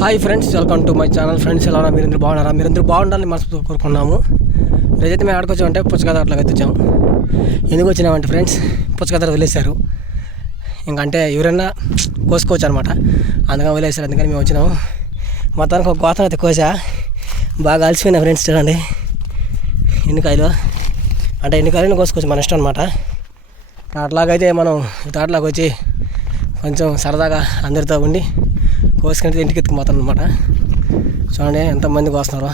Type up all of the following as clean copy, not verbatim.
Hi friends, welcome to my channel. Friends, ఎలా ఉన్నా? మీరందరూ బాగున్నారా? మీరందరూ బాగుండాలని మనసు కోరుకున్నాము. రోజైతే మేము ఆడుకోవచ్చు అంటే పుచ్చకాయ అట్లా వచ్చాము. ఎందుకు వచ్చినామంటే ఫ్రెండ్స్, పుచ్చకాయ వదిలేశారు. ఇంకంటే ఎవరైనా కోసుకోవచ్చు అనమాట, అందుకని వదిలేశారు. అందుకని మేము వచ్చినాము. మొత్తానికి ఒక గోతం అయితే కోసా, బాగా అలసిపోయినా ఫ్రెండ్స్. చూడండి ఎన్ని కాయలు అంటే ఎన్ని కాయలు కోసుకోవచ్చు, మన ఇష్టం అనమాట. అట్లాగైతే మనం తోటలోకి వచ్చి కొంచెం సరదాగా అందరితో ఉండి కోసుకుంటే ఇంటికి ఎత్తుకుపోతాను అనమాట. చూడండి ఎంతమంది కోస్తున్నారో.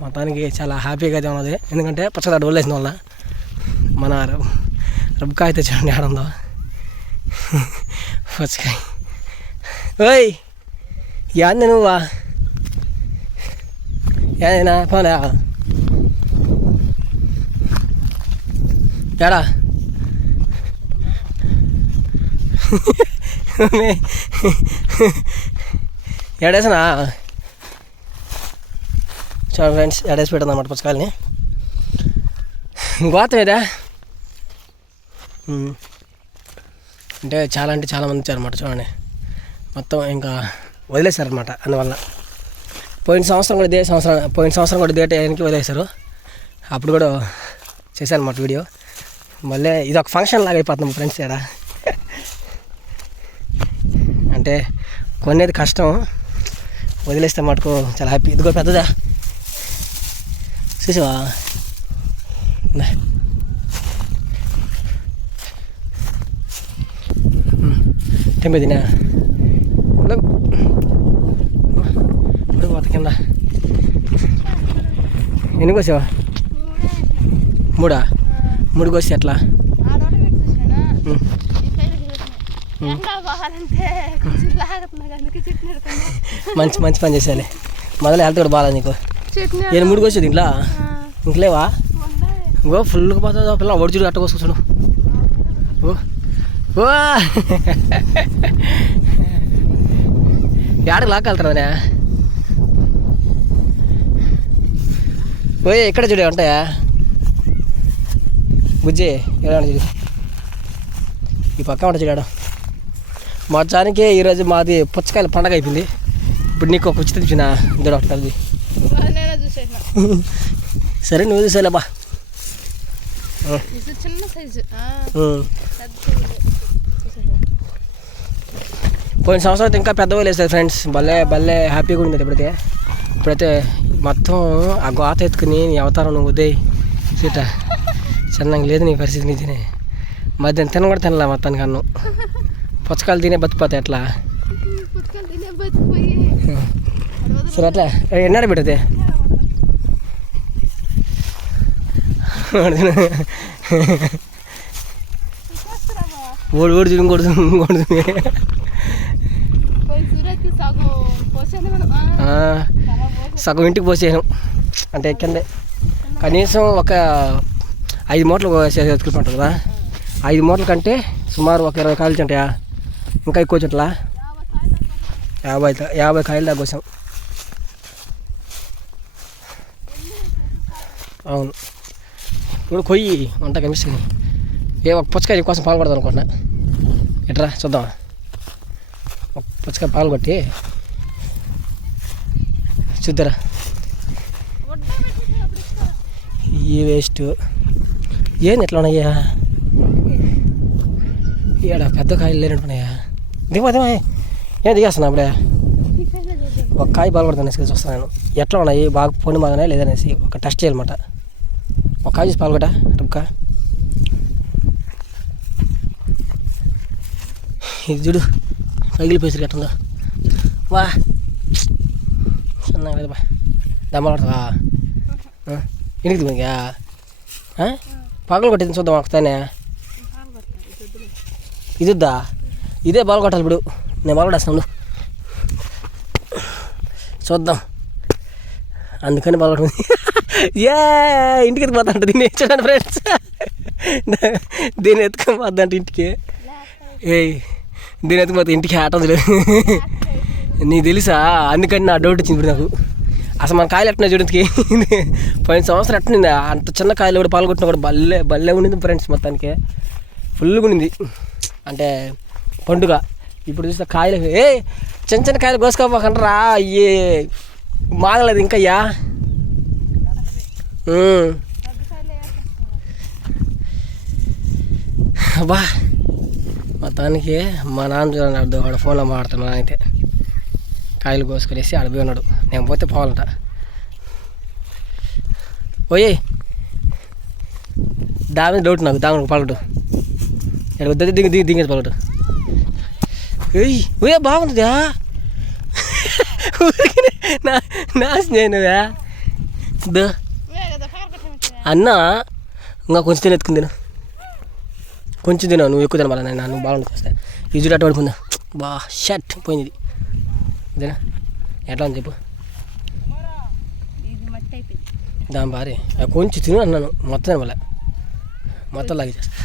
మొత్తానికి చాలా హ్యాపీగా అయితే ఉన్నది, ఎందుకంటే పుచ్చకాయ వదిలేసిన వల్ల. మన రబ్బకాయ అయితే చూడండి ఆడందో పుచ్చకాయ. ఓయ్ యాంది నువ్వా? ఏదైనా పోనా ఏడా? ఎడేసనా? చూడండి ఫ్రెండ్స్, ఎడేసి పెట్టింది అన్నమాట పుచ్చకాయలని. గోతం ఇదా అంటే చాలా మంది వచ్చారన్నమాట. చూడండి మొత్తం ఇంకా వదిలేశారనమాట. అందువల్ల పోయిన సంవత్సరం కూడా ఇదే టైంకి వదిలేశారు. అప్పుడు కూడా చేశాను అన్నమాట వీడియో. మళ్ళీ ఇది ఒక ఫంక్షన్ లాగా అయిపోతున్నాం ఫ్రెండ్స్. ఇక్కడ అంటే కొనేది కష్టం, వదిలేస్తే మటుకు చాలా హ్యాపీ. ఇదిగో పెద్దదా చూసావా? టెంపే తినా పోత కింద. ఎన్ని కోసావా? మూడు కోసి ఎట్లా? మంచి పని చేసాలి. మొదలు హెల్త్ కూడా బాగా నీకు. నేను 3 కోసేది ఇంట్లో ఇంకలేవా? ఇంకో ఫుల్గా పోతుంది పిల్ల. ఒడిచుడు అట్ట కోసుకొచ్చాడు. ఓ ఏడకి లాక్కెళ్తానే? పోయి ఎక్కడ చూడే ఉంటాయా బుజ్జి? ఏడా చూడు, ఈ పక్క ఉంటా చూడాడు. మొత్తానికి ఈరోజు మాది పుచ్చకాయల పండగ అయిపోయింది. ఇప్పుడు నీకు ఒక ఉచిత ఇచ్చిన డాక్టర్ది. సరే నువ్వు చూసేలేబా. పోయిన సంవత్సరం ఇంకా పెద్దగా లేస్తుంది ఫ్రెండ్స్. భలే హ్యాపీగా ఉంది ఇప్పుడైతే మొత్తం ఆ గోత ఎత్తుకుని నీ అవతారం నువ్వు ఉదయ్ సీట చిన్నగా లేదు నీ పరిస్థితి. నిజనే మధ్యాహ్నం తిన కూడా తినలే మొత్తానికి. అన్నం పుచ్చకాయలు తినే బతికిపోతాయి ఎట్లా? సరే అట్లా ఎన్నాడ పెట్టదే ఓడి తినకూడదు. సగం ఇంటికి పోసేయను అంటే కింద కనీసం ఒక 5 మూటలు ఎత్తుకుంటారు కదా. 5 మూటల కంటే సుమారు ఒక 20 కాయలు తింటాయా? ఇంకా ఎక్కువ చెట్లా 50 కాయలు దాకా కోసాం. అవును, ఇప్పుడు కొయ్యి వంట కమిషన్ ఒక పుచ్చకాయ కోసం పాల్గొడదాం అనుకుంటున్నా. ఎట్రా చూద్దాం, ఒక పుచ్చకాయ పాల్గొట్టి చూద్దరా. ఈ వేస్ట్ ఏంది ఎట్లా ఉన్నాయా? ఇక్కడ పెద్ద కాయలు లేనట్టున్నాయా? దిగమా ఏం దిగేస్తున్నా అప్పుడే. ఒక కాయ పాల్గొడతాను అనేసి చూస్తాను నేను. ఎట్లా ఉన్నాయి, బాగా పొండి బాగానే లేదనేసి ఒక టెస్ట్ చేయాలన్నమాట. ఒక కాయ చూసి పాల్గొట్టా రుబ్కా. ఇది చూడు పగిలిపోయి ఎట్టుందో. వా చిన్నగా లేదు బా. దమ్మలు పడతావా? ఇంటికి దిగుగా పగలు కొట్టింది చూద్దాం ఒకతానే. ఇదిద్దా? ఇదే బాల్ కొట్టాలి ఇప్పుడు. నేను బాల్ కొట్టేస్తాను చూద్దాం. అందుకని బాల్ కొట్టింది. ఇంటికి ఎత్తుకుపోతా అంటే దీన్ని చూడండి ఫ్రెండ్స్. దీన్ని ఎత్తుకొని పోద్దంటే ఇంటికి. దీన్ని ఎత్తుకుపోతే ఇంటికి ఆటం లేదు. నీకు తెలుసా? అందుకని నా డౌట్ వచ్చింది ఇప్పుడు నాకు. అసలు మన కాయలు ఎట్టినా చూడడానికి. పోయిన సంవత్సరం ఎట్టింది అంత చిన్న కాయలు కూడా పాల్గొట్టినా కూడా భలే ఉండింది ఫ్రెండ్స్. మొత్తానికి ఫుల్గా ఉండింది. అంటే పండుగ ఇప్పుడు చూస్తే కాయలు చిన్న చిన్న కాయలు కోసుకోపోకంటారా అయ్యే మాగలేదు ఇంకయ్యా. అబ్బా మొత్తానికి మా నాన్న చూడండి ఆడ ఫోన్లో మాట్లాడుతున్నాను. అయితే కాయలు కోసుకొనేసి ఆడిపోయి ఉన్నాడు. నేను పోతే పోవాలంట. పోయి దాని డౌట్ నాకు దాని పలకటు వద్ద దిగేది పలకటు. ఓయే బాగుంటుందా నాశనం అయినదా అన్న. ఇంకా కొంచెం తినెత్తుకుని తిను, కొంచెం తిన. నువ్వు ఎక్కువ తినమల్ల నేను నువ్వు బాగుంటుంది వస్తాయి. ఈ జుట్టు అటు పడుకుందా బా షర్ట్ పోయింది. ఇదేనా ఎట్లా అని చెప్పు దాని భారీ కొంచెం తిను అన్నాను. మొత్తం తినమల్ల మొత్తం లాగే చేస్తా.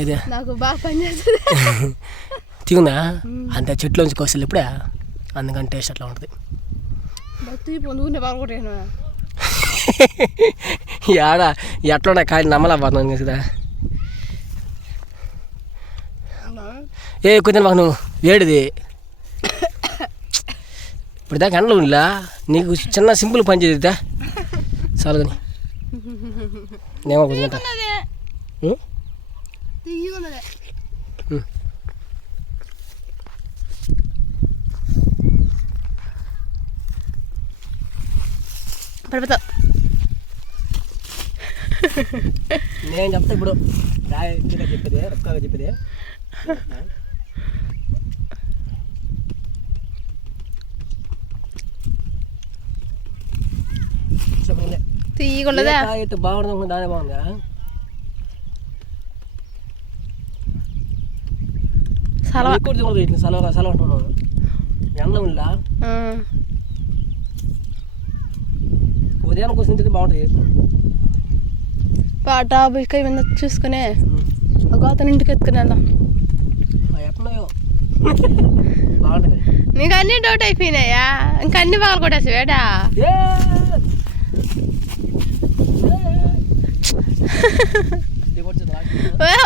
ఇదే నాకు బాగా పనిచేస్తుంది. తిగుందా అంతే చెట్లోంచి కోసలు ఇప్పుడే, అందుకని టేస్ట్ అట్లా ఉంటుంది. ఆడ ఎట్లా కాయలు నమ్మలేకపోతున్నాను కదా. కొంచెం మాకు నువ్వు వేడిది ఇప్పుడు దాకా ఎండలో ఉండిలా నీకు చిన్న సింపుల్ పని చేద్దా చాలు కానీ నేమో కొంచెం పడిపోతా. నేను చెప్తా ఇప్పుడు చెప్పేది రొక్కగా చెప్పేది. తీయకుండా బాగుంది దానే బాగుందా. సలవా సలవ అంటున్నాను ఎండ ఉందా. ఉదయానికి కోసం తింటే బాగుంటుంది. పాట బిస్కాయ మీద చూసుకునే ఒక అతను ఇంటికి ఎత్తుకుని వెళ్దాం. ఎట్లయో బాగుంటుంది. నీకు అన్నీ డౌట్ అయిపోయినాయా? ఇంకా అన్ని పగలు కొట్టేసి వేడా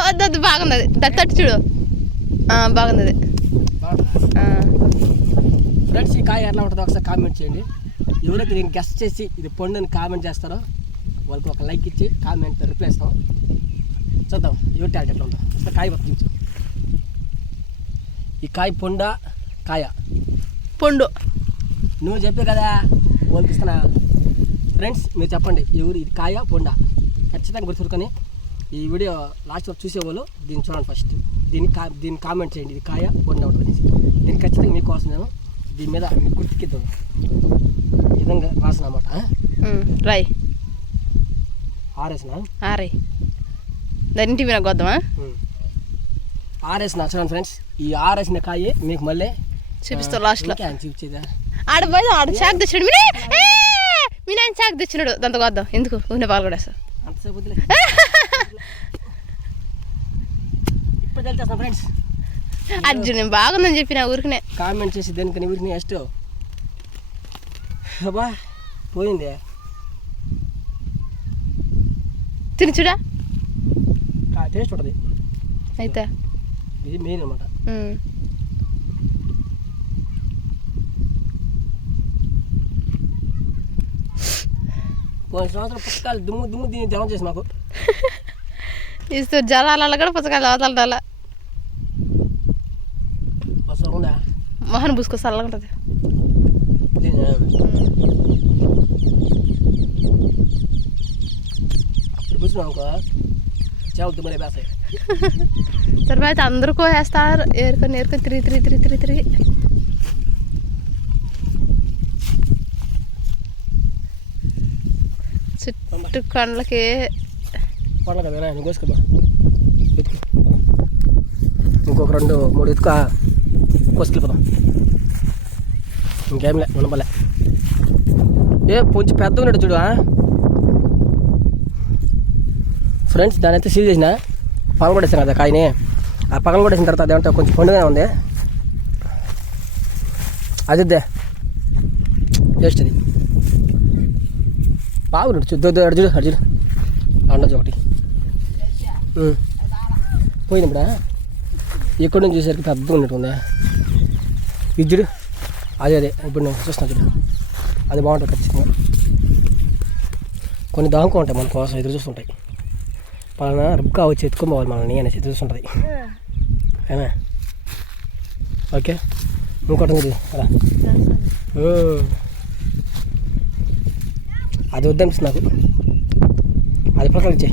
వద్దు. బాగుంది దత్తట్టు చూడు బాగుంది అది. ఫ్రెండ్స్ ఈ కాయ ఎట్లా ఉంటుందో ఒకసారి కామెంట్ చేయండి. ఎవరైతే నేను గెస్ట్ చేసి ఇది పండు అని కామెంట్ చేస్తారో వాళ్ళకి ఒక లైక్ ఇచ్చి కామెంట్ రిప్లై ఇస్తాం. చూద్దాం ఎవరి టాలెంట్ ఎట్లా ఉందో. ఒకసారి కాయ పట్టించు. ఈ కాయ పొండా కాయ పండు నువ్వు చెప్పే కదా వాళ్ళకి ఇస్తున్నా. ఫ్రెండ్స్ మీరు చెప్పండి ఎవరు ఇది కాయ పొండా ఖచ్చితంగా గుర్తుకొని ఈ వీడియో లాస్ట్ వరకు చూసేవాళ్ళు దీన్ని చూడండి. ఫస్ట్ దీన్ని కామెంట్ చేయండి ఇది కాయ పొండా ఉంటుంది. దీన్ని ఖచ్చితంగా మీకోసం నేను దీని మీద మీకు గుర్తుకిద్దాం ఈ విధంగా రాసిన అన్నమాట. రాయ్ ఆరేసిన ఆరే దాని ఇంటి మీద గొద్దామా ఆరేసిన చూడండి ఫ్రెండ్స్. ఈ ఆరేసిన కాయ మీకు మళ్ళీ చూపిస్తా లాస్ట్లో. చూపించేదా ఆడ పోయి ఆడ చాక్ తెచ్చినాడు మీ నాయన చాక్ తెచ్చినాడు. దాంతో కొద్దాం ఎందుకు ఊనే పాలు కూడా అంతసేపు ఇప్పుడు తెలిచేస్తాను ఫ్రెండ్స్. అర్జున్ నేను బాగుందని చెప్పిన ఊరికినే కామెంట్ చేసి దేనికని ఊరికి నెక్స్ట్ అబ్బా పోయింది తిని చూడా టేస్ట్ ఉంటుంది. అయితే ఇది మెయిన్ అనమాట. పోయిన సంవత్సరం పుస్తకాలు దుమ్ము దీన్ని జమ చేసి మాకు ఇస్తూ జలాలలో కూడా పుస్తకాలు అవతల ఉందా మొహన్ పూసుకో చల్లగా ఉంటుంది. అప్పుడు పూసినాం అనుకో చేవద్దు మళ్ళీ వేస్తాయి. తర్వాత అందరూ కోసేస్తారు ఏరుకొని తిరిగి చుట్టూ కొండలకి కొండలు కదా నువ్వు కోసుకోబా ఎత్తుకు ఇంకొక 2-3 ఎత్తుక కోసుకెళ్ళిపోదాం. ఇంకేంలే ఉండపలే కొంచెం పెద్ద ఉన్నట్టు చూడు ఫ్రెండ్స్. దాని అయితే సీల్ చేసిన పగలు కొట్టేసాను కదా కాయని. ఆ పగలు కొట్టేసిన తర్వాత అదేమంటే కొంచెం పండుగానే ఉంది. అదిద్దే టేస్ట్ అది బాగుండు. చూద్దు అర్జుడు అర్జుడు అండొచ్చు ఒకటి పోయింది ఇప్పుడు ఎక్కడి నుంచి చూసేసరికి పెద్ద ఉన్నట్టుందా విద్యుడు అదే ఇప్పుడు నేను చూస్తున్నా చూడు అది బాగుంటుంది ఖచ్చితంగా కొన్ని దాంకో ఉంటాయి మన కోసం ఎదురు చూస్తుంటాయి పలానా రుబ్కా వచ్చి ఎత్తుకోవాలి మనల్ని అనేసి ఎదురు చూస్తుంటుంది ఏమే ఓకే ఇంకోటి ఇది అలా అది వద్దనిపిస్తుంది నాకు అది పిల్లకలు ఇచ్చే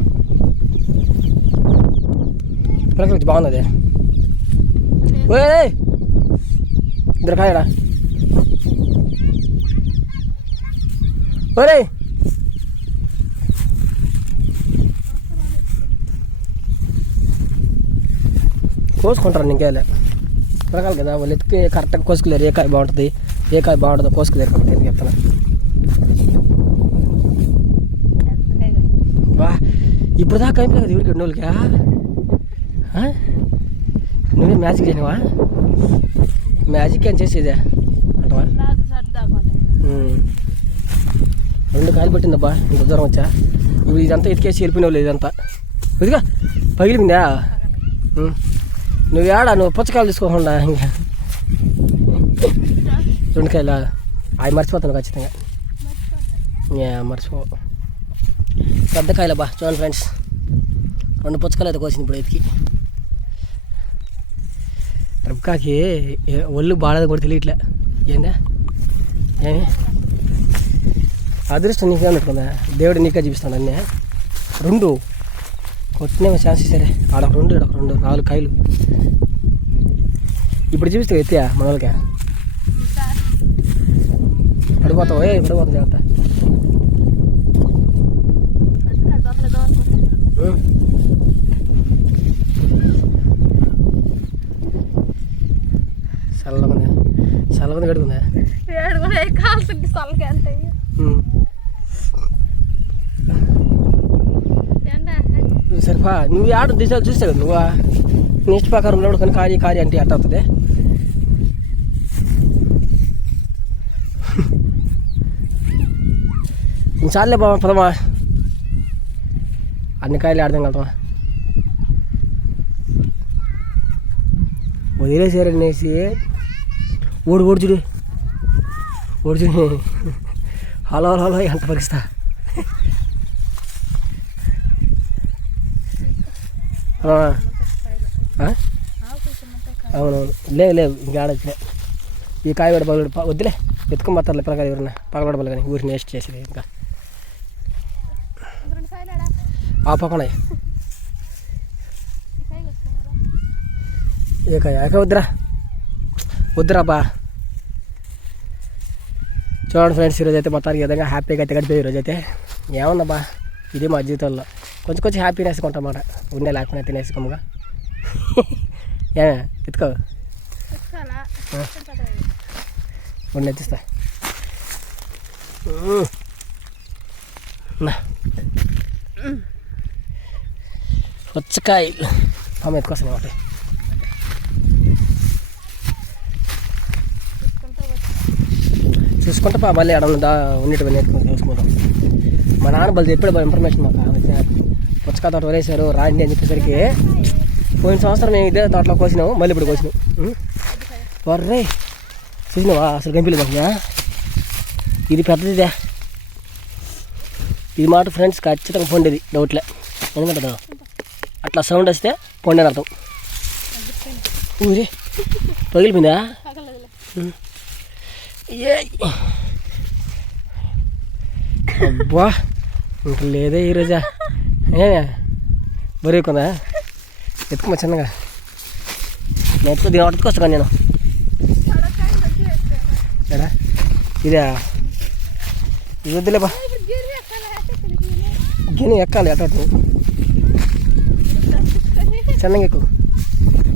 పిల్లకలు ఇచ్చి బాగున్నది ఓయ్ ఇద్దరు కాయడా ఒరే కోసుకుంటారు ఇంకేలే పిల్లకాయలు కదా వాళ్ళు ఎత్తుకి కరెక్ట్గా కోసుకులేరు ఏ కాయ బాగుంటుంది ఏ కాయ బాగుంటుందో కోసుకులేరు కాబట్టి ఎందుకు చెప్తున్నా బా ఇప్పుడు దాకా అయిపోయింది కదా ఊరికి వాళ్ళకి నువ్వే మ్యాజిక్ చేయనివా మ్యాజిక్ ఏం చేసేదే అంటవా 2 కాయలు పెట్టిందబ్బా ఇంత దూరం వచ్చా ఇప్పుడు ఇదంతా ఎతికేసి వెళ్ళిపోయిన వాళ్ళు ఇదంతా కొద్దిగా పగిలిందా నువ్వు ఏడా నువ్వు పుచ్చకాయలు తీసుకోకుండా ఇంకా 2 కాయలు అవి మర్చిపోతాను ఖచ్చితంగా మర్చిపో పెద్ద కాయలబ్బా చూడండి ఫ్రెండ్స్ 2 పుచ్చకాయలు అయితే కోసింది ఇప్పుడు ఎతికి రబ్కాకి ఒళ్ళు బాడది కూడా తెలియట్లే ఏందా ఏమి అదృష్టం నీకే ఉన్నట్టుకుందా దేవుడు నీకే చూపిస్తాను అన్నీ 2 కొట్టినేమో ఛాన్స్ సరే ఆడ 2 ఇక్కడ 2 4 కాయలు ఇప్పుడు చూపిస్తావు ఎత్తియా మన వాళ్ళకి పడిపోతావు పడిపోతుంది అంత చల్లగా కడుకుందా సరిపా నువ్వు ఆడ దిశలు చూస్తే కదా నువ్వు నెక్స్ట్ ప్రకారం కానీ కారీ అంటే అట్ట అవుతుంది చాలే బాబా పదమా అన్ని కాయలు ఆడదాం కలతామా వదిలేసారనేసి ఓడి చూడు హలో ఎంత పరిస్తా అవునవును లేవు ఇంకా ఆడొచ్చిన ఈ కాయ కూడా పగలడు వద్దులే ఎత్తుకొని పోతారులే పిల్లకాయ ఎవరన్నా పగలడబలు కానీ ఊరిని వేస్ట్ చేసేది ఇంకా ఆ పక్కన ఏ కాయ వద్దురా బా చూడండి ఫ్రెండ్స్ ఈరోజు అయితే మొత్తానికి విధంగా హ్యాపీగా అయితే గడిపోయి ఈరోజు అయితే ఏమన్నాబా ఇది మా జీవితంలో కొంచెం హ్యాపీనెస్ కొంటమాట ఉండే లేకుండా తినేసుకోముగా ఎత్తుకో ఉండి ఎత్తిస్తా పుచ్చకాయలు అమ్మ ఎత్తుకొస్తాను ఒకటి చూసుకుంటా మళ్ళీ ఎడ ఉన్నటువంటి నేర్చుకుని చూసుకుంటాం మా నాన్న బలి చెప్పాడు ఇన్ఫర్మేషన్ మాకు పుచ్చకాయ తోట వరేసారు రాండి అని చెప్పేసరికి పోయిన సంవత్సరం మేము ఇదే తోటలో కోసినాము మళ్ళీ ఇప్పుడు కోసినాం వర్రే చూసినావా అసలు గంపిలేదు మాకు ఇది పెద్దదిదే ఇది మాట ఫ్రెండ్స్ ఖచ్చితంగా పొండేది డౌట్లే ఎందుకంటే అట్లా సౌండ్ వస్తే పొండని అర్థం ఊరే పగిలిపోయిందా అబ్బా ఇంకా లేదే ఈరోజా బరువుకుందా ఎత్తుకోమా చిన్నగా నేను ఎత్తుకో దీని అట్టుకొస్తాను నేను ఎడా ఇదా ఇది వద్దులేబా గిన్నె ఎక్కాలి అటు చిన్నగా ఎక్కువ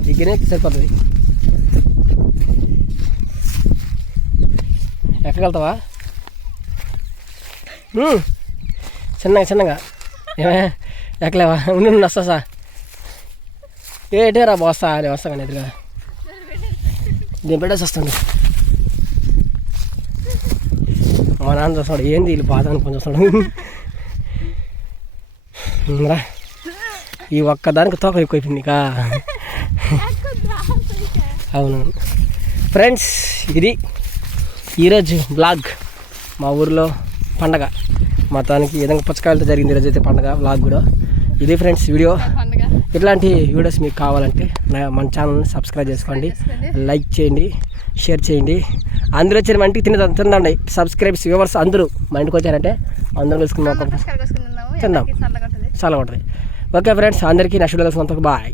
ఈ గిన్నె ఎక్కి సరిపోతుంది ఎక్కగలుగుతావా చిన్నగా ఏమే ఎక్కలేవా ఉండి వస్తా ఏటేరా వస్తా అని వస్తా కానీ ఎదురుగా దీని పెట్టేసి వస్తుంది మా నాన్న చూస్తాడు ఏంది వీళ్ళు బాధ అనుకుని చూస్తాడు రా ఈ ఒక్కదానికి తోక ఎక్కువైపోయింది ఇక. అవునవును ఫ్రెండ్స్, ఇది ఈరోజు బ్లాగ్. మా ఊరిలో పండగ మొత్తానికి ఈ విధంగా పుచ్చకాయలతో జరిగింది ఈరోజు అయితే పండగ బ్లాగ్ కూడా. ఇది ఫ్రెండ్స్ వీడియో. ఇట్లాంటి వీడియోస్ మీకు కావాలంటే మన ఛానల్ని సబ్స్క్రైబ్ చేసుకోండి, లైక్ చేయండి, షేర్ చేయండి. అందరూ వచ్చారు మా ఇంటికి తినండి. సబ్స్క్రైబ్స్ వ్యూవర్స్ అందరూ మా ఇంటికి వచ్చారంటే అందరూ కలుసుకున్నాం, తిందాం, చాలా ఉంటుంది. ఓకే ఫ్రెండ్స్, అందరికీ నెక్స్ట్ వీడియో కలుసుకుంటాం. బాయ్.